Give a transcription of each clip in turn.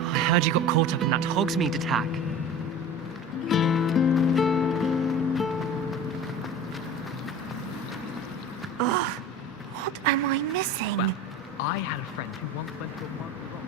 I heard you got caught up in that Hogsmeade attack. Ugh, what am I missing? Well, I had a friend who once went to a party rock.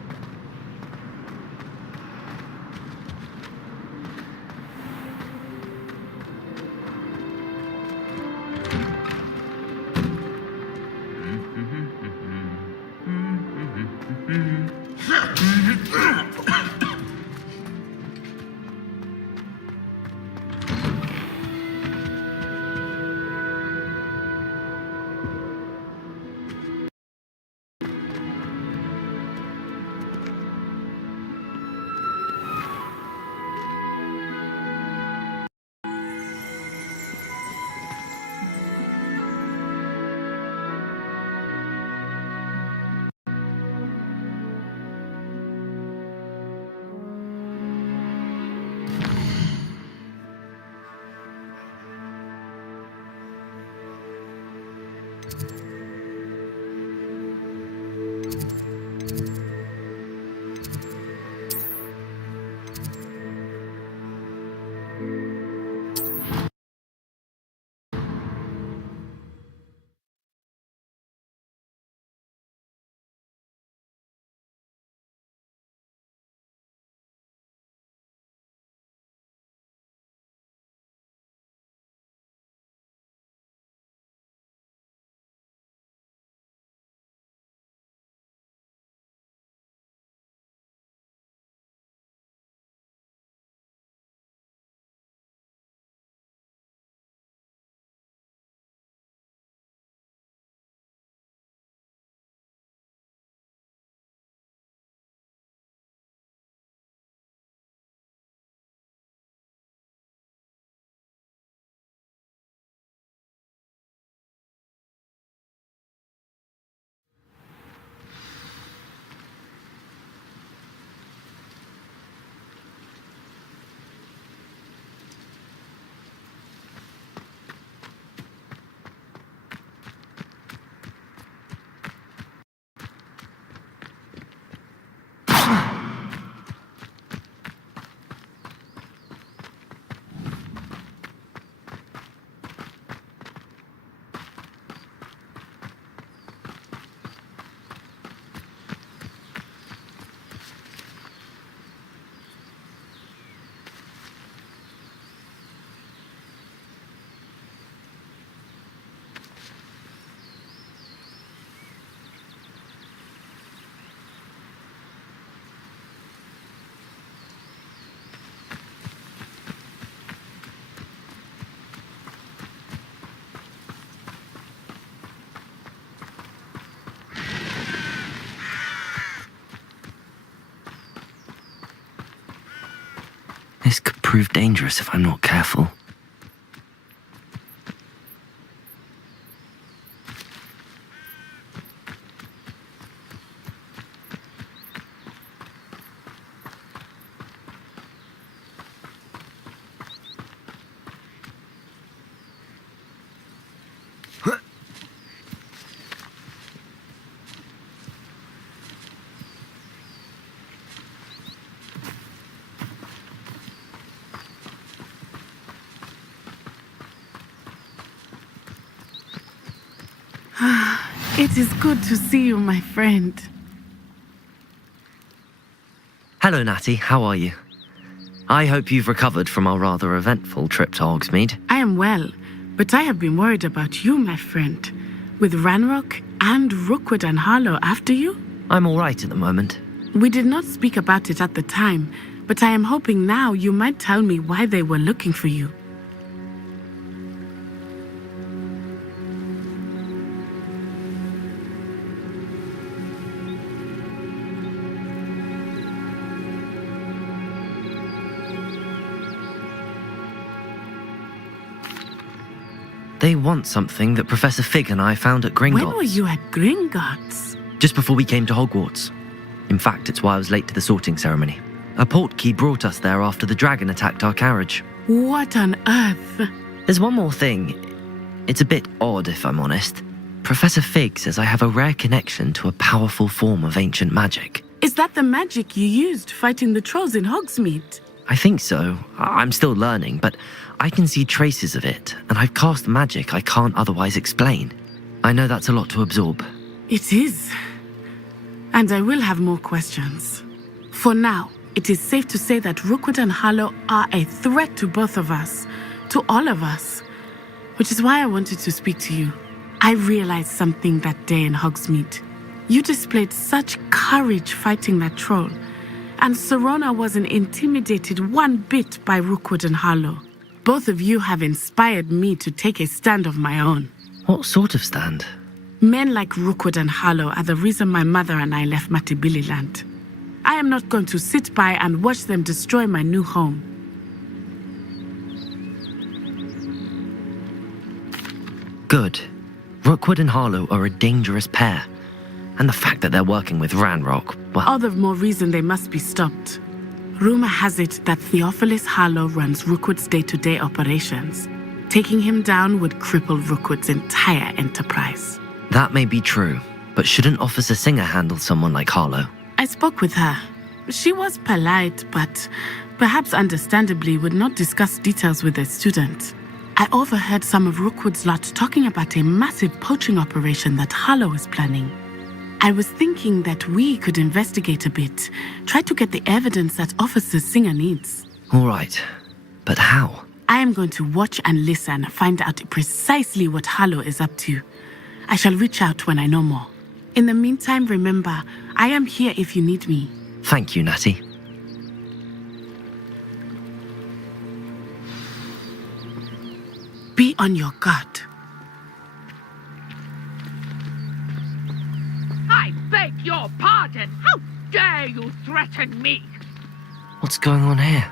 prove dangerous if I'm not careful. It is good to see you, my friend. Hello, Natty. How are you? I hope you've recovered from our rather eventful trip to Hogsmeade. I am well, but I have been worried about you, my friend. With Ranrock and Rookwood and Harlow after you? I'm all right at the moment. We did not speak about it at the time, but I am hoping now you might tell me why they were looking for you. They want something that Professor Fig and I found at Gringotts. When were you at Gringotts? Just before we came to Hogwarts. In fact, it's why I was late to the sorting ceremony. A portkey brought us there after the dragon attacked our carriage. What on earth? There's one more thing. It's a bit odd, if I'm honest. Professor Fig says I have a rare connection to a powerful form of ancient magic. Is that the magic you used fighting the trolls in Hogsmeade? I think so. I'm still learning, but I can see traces of it, and I've cast magic I can't otherwise explain. I know that's a lot to absorb. It is. And I will have more questions. For now, it is safe to say that Rookwood and Harlow are a threat to both of us, to all of us, which is why I wanted to speak to you. I realized something that day in Hogsmeade. You displayed such courage fighting that troll, and Serona wasn't intimidated one bit by Rookwood and Harlow. Both of you have inspired me to take a stand of my own. What sort of stand? Men like Rookwood and Harlow are the reason my mother and I left Matibililand. I am not going to sit by and watch them destroy my new home. Good. Rookwood and Harlow are a dangerous pair. And the fact that they're working with Ranrock, well... All the more reason they must be stopped. Rumor has it that Theophilus Harlow runs Rookwood's day-to-day operations. Taking him down would cripple Rookwood's entire enterprise. That may be true, but shouldn't Officer Singer handle someone like Harlow? I spoke with her. She was polite, but perhaps understandably would not discuss details with a student. I overheard some of Rookwood's lot talking about a massive poaching operation that Harlow is planning. I was thinking that we could investigate a bit, try to get the evidence that Officer Singer needs. All right, but how? I am going to watch and listen, find out precisely what Harlow is up to. I shall reach out when I know more. In the meantime, remember, I am here if you need me. Thank you, Natty. Be on your guard. I beg your pardon. How dare you threaten me? What's going on here?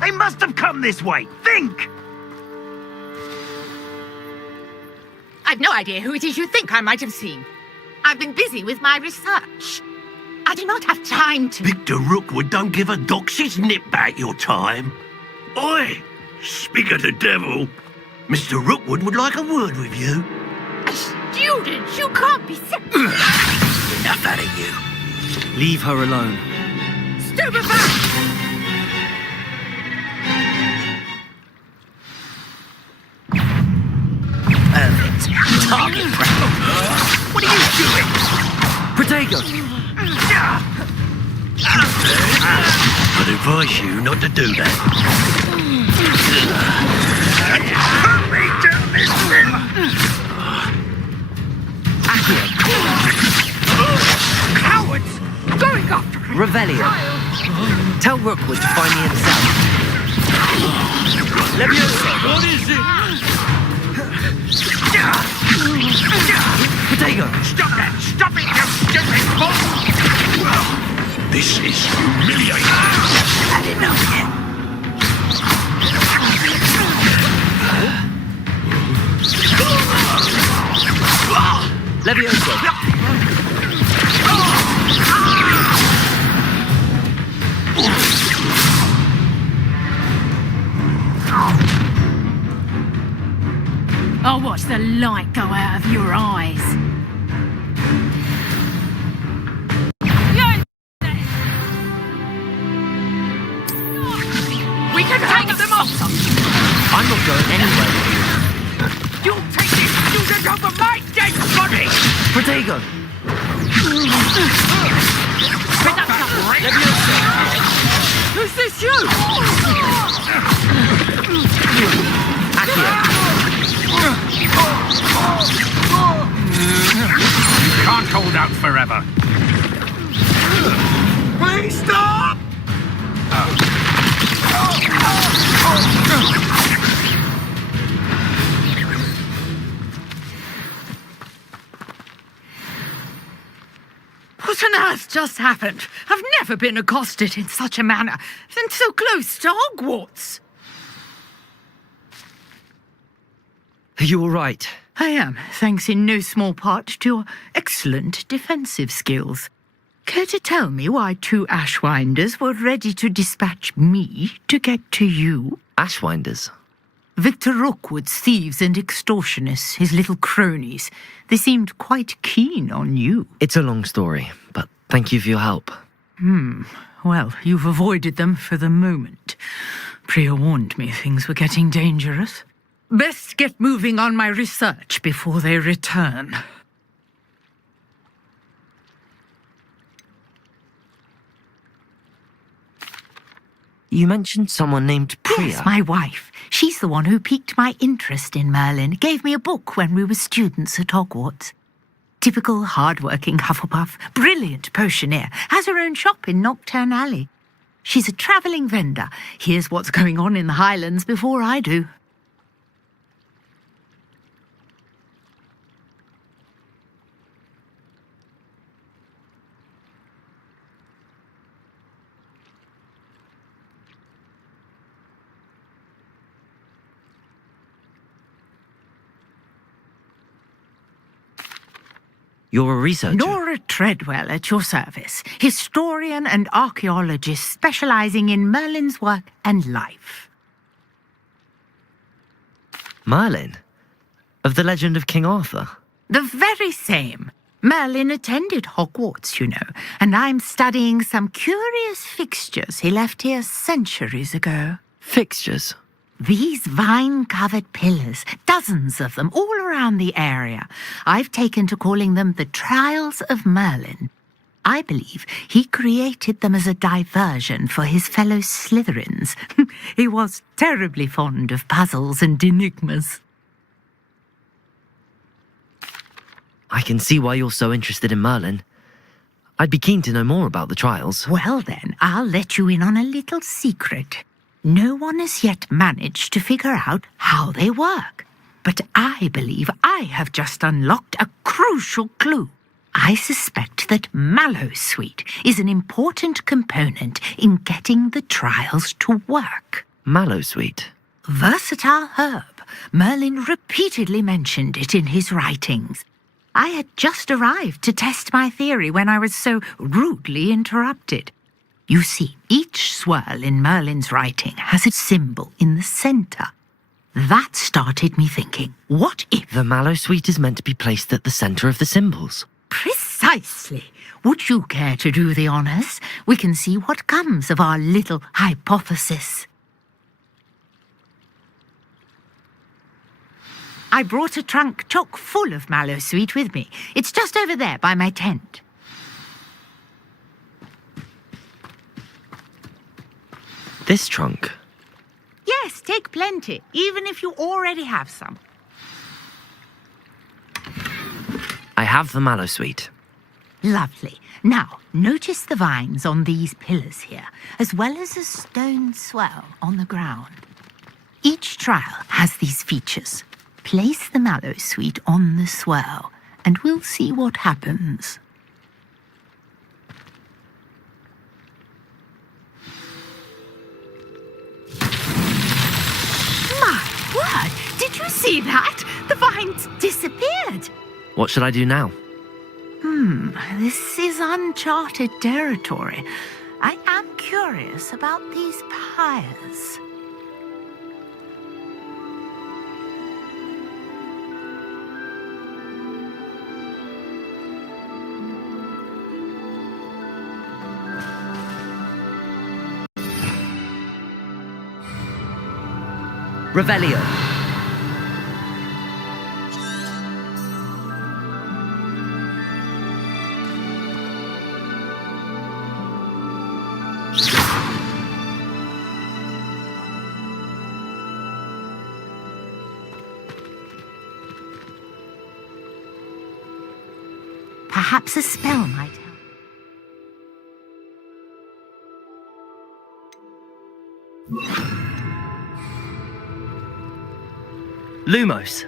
They must have come this way. Think! I've no idea who it is you think I might have seen. I've been busy with my research. I do not have time to... Victor Rookwood don't give a doxy's nip back your time. Oi! Speak of the devil. Mr. Rookwood would like a word with you. A student? You can't be sick. Enough out of you. Leave her alone. Stupefy! Target practice. What are you doing? Protego! I'd advise you not to do that. Hurt me, Cowards! Going after him! Revelio. Tell Rookwood to find me himself. Leviosa. What is it? Potato. Stop that! Stop it, you stupid fool! This is humiliating. Had enough yet. Leviosa. I'll watch the light go out of your eyes. We can take them off! I'm not going anywhere with you. You'll take this student over my dead body! Protego. Who's this you? Accio. You can't hold out forever. Please stop! What on earth just happened? I've never been accosted in such a manner, and so close to Hogwarts. Are you all right? I am, thanks in no small part to your excellent defensive skills. Care to tell me why 2 Ashwinders were ready to dispatch me to get to you? Ashwinders. Victor Rookwood's thieves and extortionists, his little cronies. They seemed quite keen on you. It's a long story, but thank you for your help. Well, you've avoided them for the moment. Priya warned me things were getting dangerous. Best get moving on my research before they return. You mentioned someone named Priya. Yes, my wife. She's the one who piqued my interest in Merlin, gave me a book when we were students at Hogwarts. Typical hard-working Hufflepuff, brilliant potioneer, has her own shop in Nocturne Alley. She's a travelling vendor, hears what's going on in the Highlands before I do. You're a researcher. Nora Treadwell at your service, historian and archaeologist specialising in Merlin's work and life. Merlin? Of the legend of King Arthur? The very same. Merlin attended Hogwarts, you know, and I'm studying some curious fixtures he left here centuries ago. Fixtures? These vine-covered pillars, dozens of them all around the area. I've taken to calling them the Trials of Merlin. I believe he created them as a diversion for his fellow Slytherins. He was terribly fond of puzzles and enigmas. I can see why you're so interested in Merlin. I'd be keen to know more about the trials. Well then, I'll let you in on a little secret. No one has yet managed to figure out how they work. But I believe I have just unlocked a crucial clue. I suspect that Mallowsweet is an important component in getting the trials to work. Mallowsweet? Versatile herb. Merlin repeatedly mentioned it in his writings. I had just arrived to test my theory when I was so rudely interrupted. You see, each swirl in Merlin's writing has a symbol in the centre. That started me thinking, what if... The Mallowsweet is meant to be placed at the centre of the symbols. Precisely. Would you care to do the honours? We can see what comes of our little hypothesis. I brought a trunk chock full of Mallowsweet with me. It's just over there by my tent. This trunk? Yes, take plenty, even if you already have some. I have the mallow sweet. Lovely. Now, notice the vines on these pillars here, as well as a stone swell on the ground. Each trial has these features. Place the mallow sweet on the swell, and we'll see what happens. My word! Did you see that? The vines disappeared. What should I do now? This is uncharted territory. I am curious about these pyres. Revelio. Perhaps a spell might help. Lumos.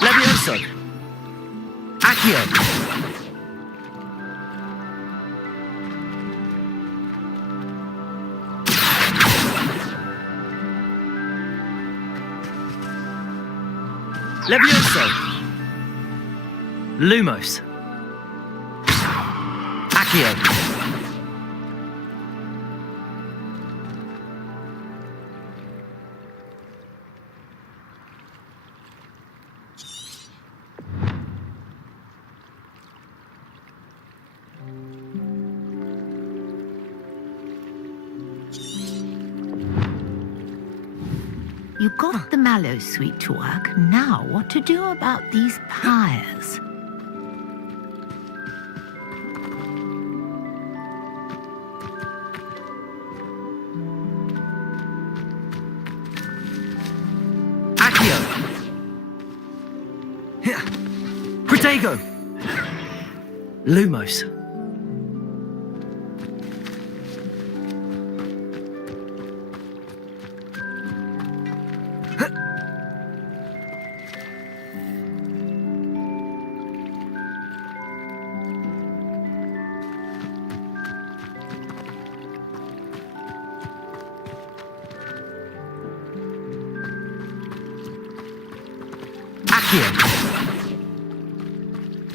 Levioso. Accio. Levioso. Lumos. Accio. You got the mallow sweet to work. Now what to do about these pyres? Accio. Protego. Lumos.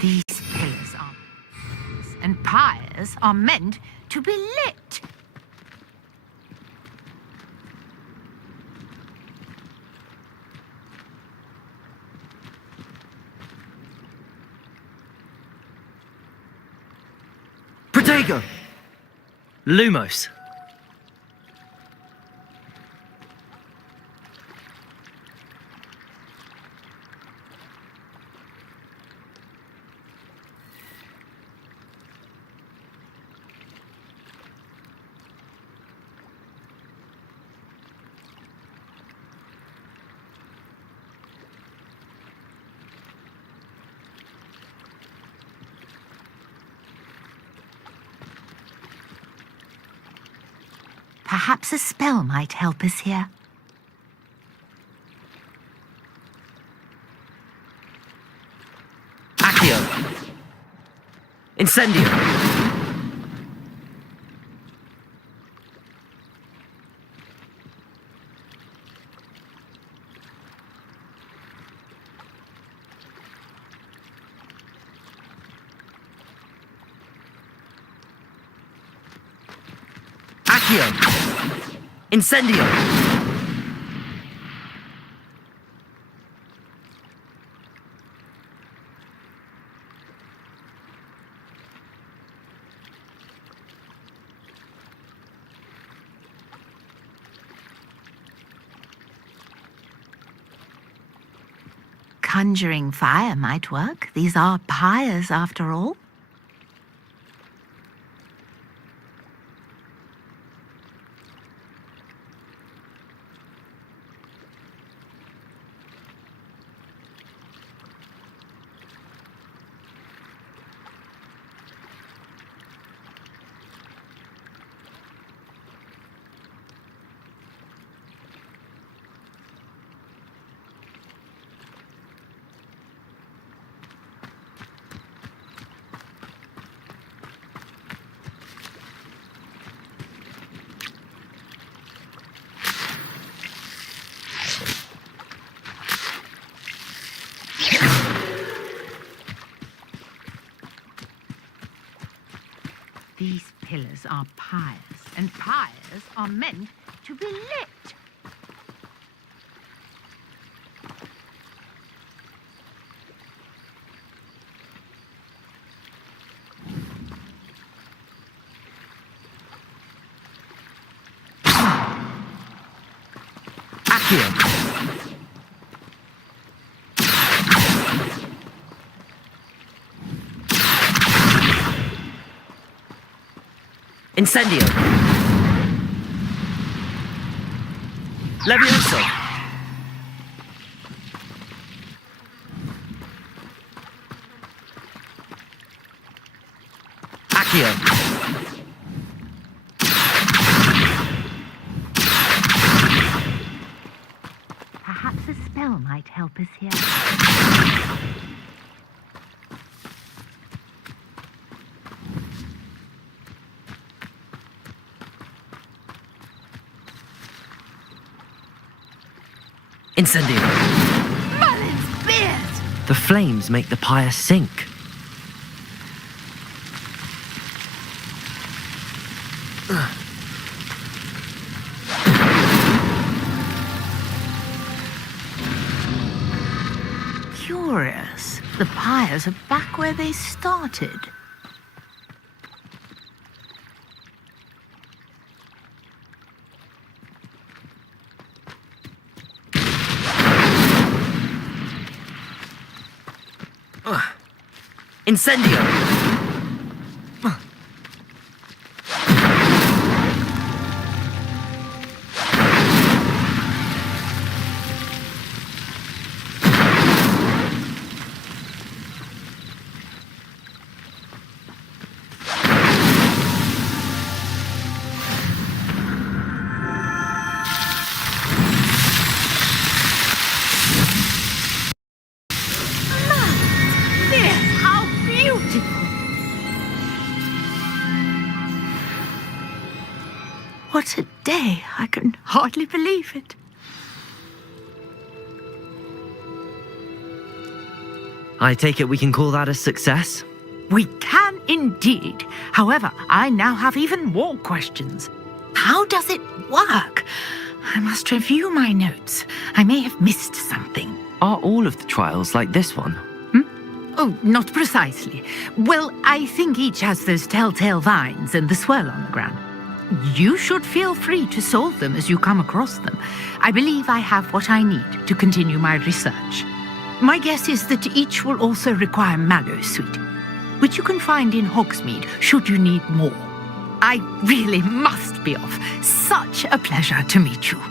These pillars are and pyres are meant to be lit. Protego. Lumos. Perhaps a spell might help us here. Accio. Incendio. Accio. Incendio. Conjuring fire might work. These are pyres after all. These pillars are pyres, and pyres are meant to be lit. Accio. Incendio. Levioso. Accio. Perhaps a spell might help us here. Incendio. Merlin's beard! The flames make the pyre sink. Curious. The pyres are back where they started. Incendio. How beautiful! What a day. I can hardly believe it. I take it we can call that a success? We can indeed. However, I now have even more questions. How does it work? I must review my notes. I may have missed something. Are all of the trials like this one? Oh, not precisely. Well, I think each has those telltale vines and the swirl on the ground. You should feel free to solve them as you come across them. I believe I have what I need to continue my research. My guess is that each will also require mallow sweet, which you can find in Hogsmeade should you need more. I really must be off. Such a pleasure to meet you.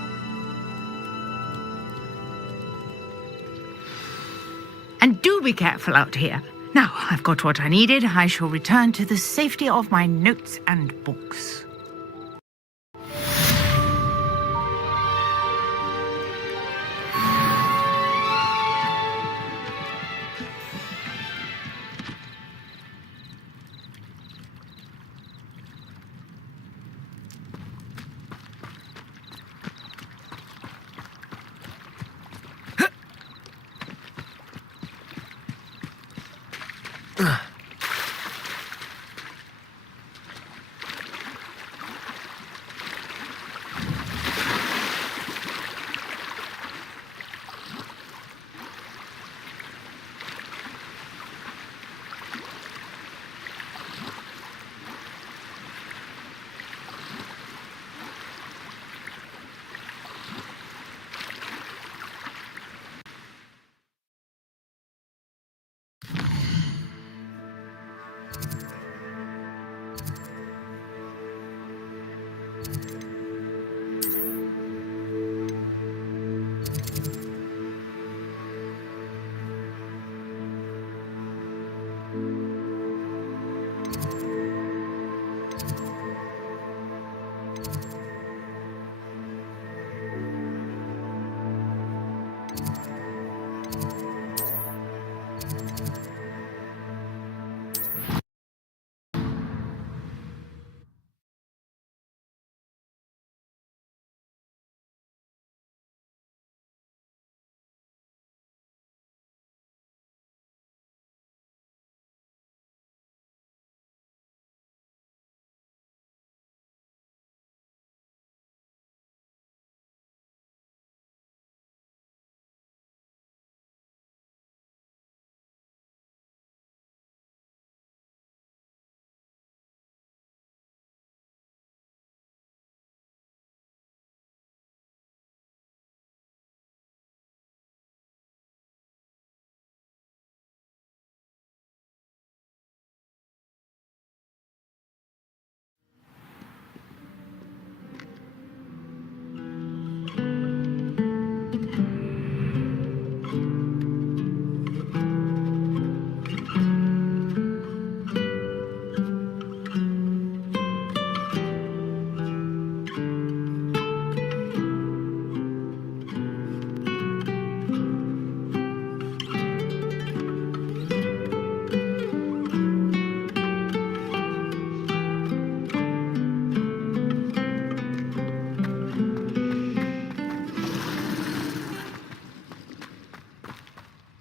And do be careful out here. Now, I've got what I needed. I shall return to the safety of my notes and books.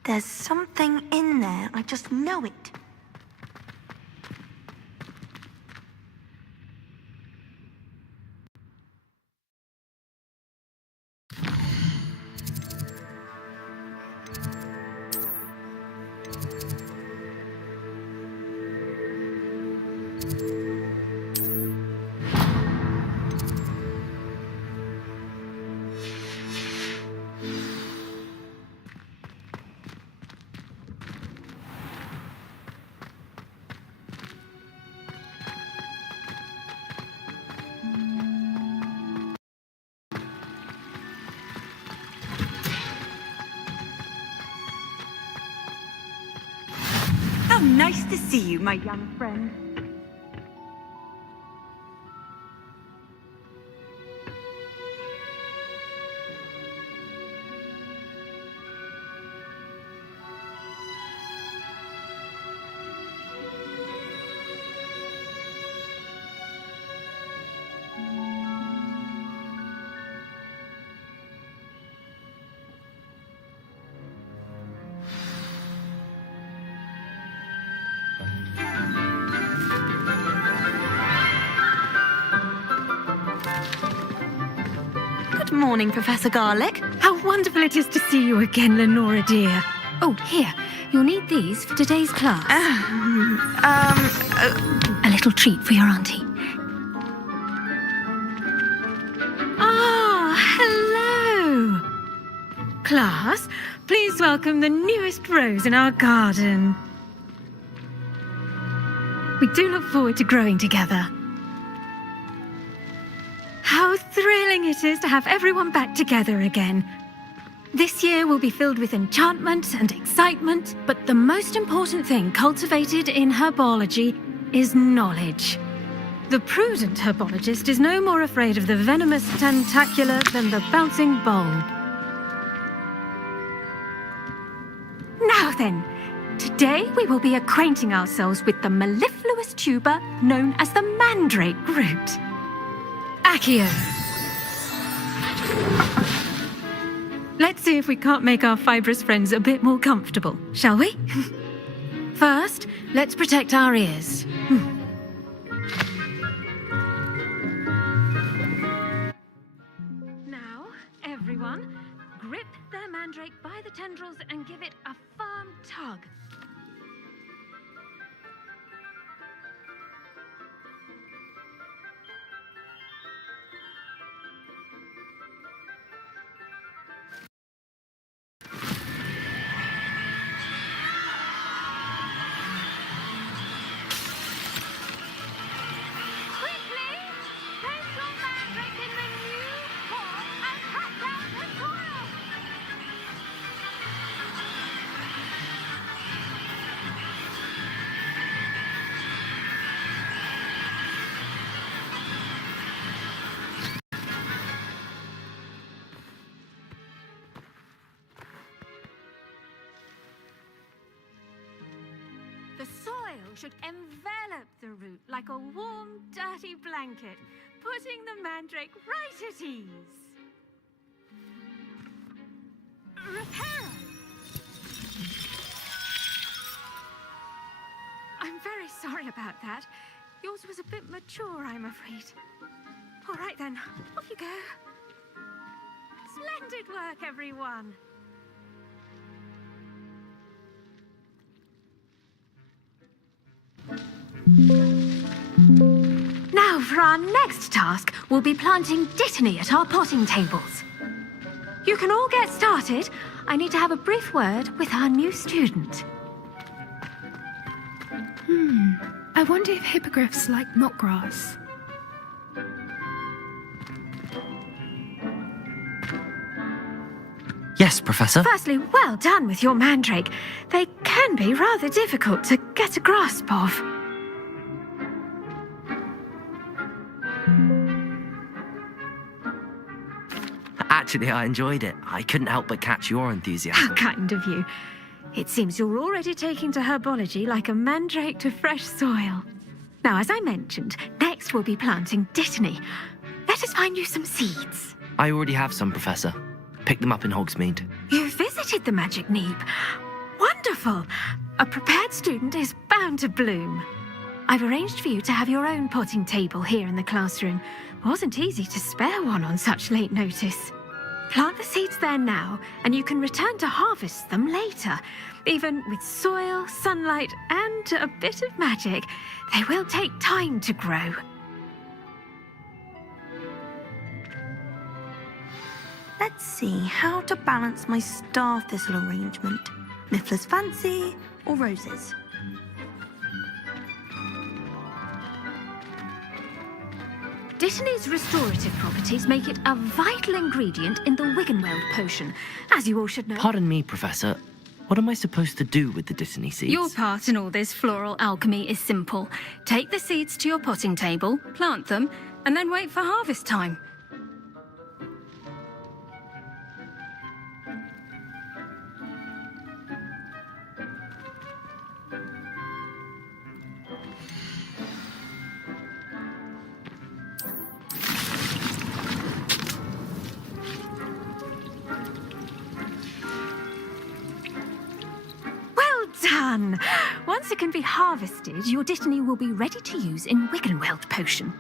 There's something in there. I just know it. How nice to see you, my young friend. Good morning, Professor Garlic. How wonderful it is to see you again, Lenora dear. Oh, here, you'll need these for today's class. A little treat for your auntie. Ah, hello. Class, please welcome the newest rose in our garden. We do look forward to growing together. How thrilling it is to have everyone back together again. This year will be filled with enchantment and excitement, but the most important thing cultivated in herbology is knowledge. The prudent herbologist is no more afraid of the venomous tentacular than the bouncing bulb. Now then, today we will be acquainting ourselves with the mellifluous tuber known as the mandrake root. Accio. Let's see if we can't make our fibrous friends a bit more comfortable, shall we? First, let's protect our ears. Now, everyone, grip their mandrake by the tendrils and give it a firm tug. The soil should envelop the root like a warm, dirty blanket, putting the mandrake right at ease. Reparo! I'm very sorry about that. Yours was a bit mature, I'm afraid. All right then, off you go. Splendid work, everyone. Now, for our next task, we'll be planting dittany at our potting tables. You can all get started. I need to have a brief word with our new student. I wonder if hippogriffs like knotgrass. Yes, Professor. Firstly, well done with your mandrake. They can be rather difficult to get a grasp of. Actually, I enjoyed it. I couldn't help but catch your enthusiasm. How kind of you. It seems you're already taking to herbology like a mandrake to fresh soil. Now, as I mentioned, next we'll be planting dittany. Let us find you some seeds. I already have some, Professor. Picked them up in Hogsmeade. You visited the Magic Neep. Wonderful! A prepared student is bound to bloom. I've arranged for you to have your own potting table here in the classroom. Wasn't easy to spare one on such late notice. Plant the seeds there now, and you can return to harvest them later. Even with soil, sunlight, and a bit of magic, they will take time to grow. Let's see how to balance my star thistle arrangement. Miffler's Fancy or roses? Dittany's restorative properties make it a vital ingredient in the Wiggenweld potion, as you all should know. Pardon me, Professor. What am I supposed to do with the Dittany seeds? Your part in all this floral alchemy is simple. Take the seeds to your potting table, plant them, and then wait for harvest time. Done! Once it can be harvested, your Dittany will be ready to use in Wiggenweld potion.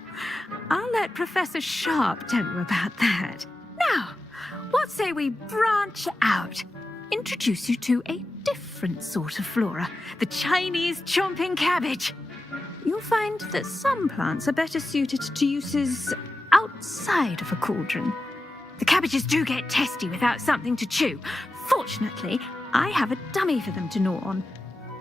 I'll let Professor Sharp tell you about that. Now, what say we branch out? Introduce you to a different sort of flora, the Chinese chomping cabbage. You'll find that some plants are better suited to uses outside of a cauldron. The cabbages do get testy without something to chew. Fortunately, I have a dummy for them to gnaw on.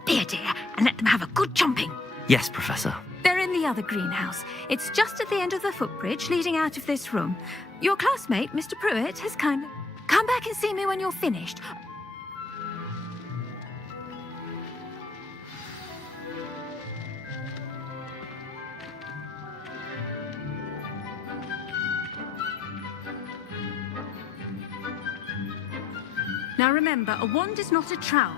Be a dear and let them have a good chomping. Yes, Professor. They're in the other greenhouse. It's just at the end of the footbridge leading out of this room. Your classmate, Mr. Pruitt, has kindly... Come back and see me when you're finished. Now remember, a wand is not a trowel.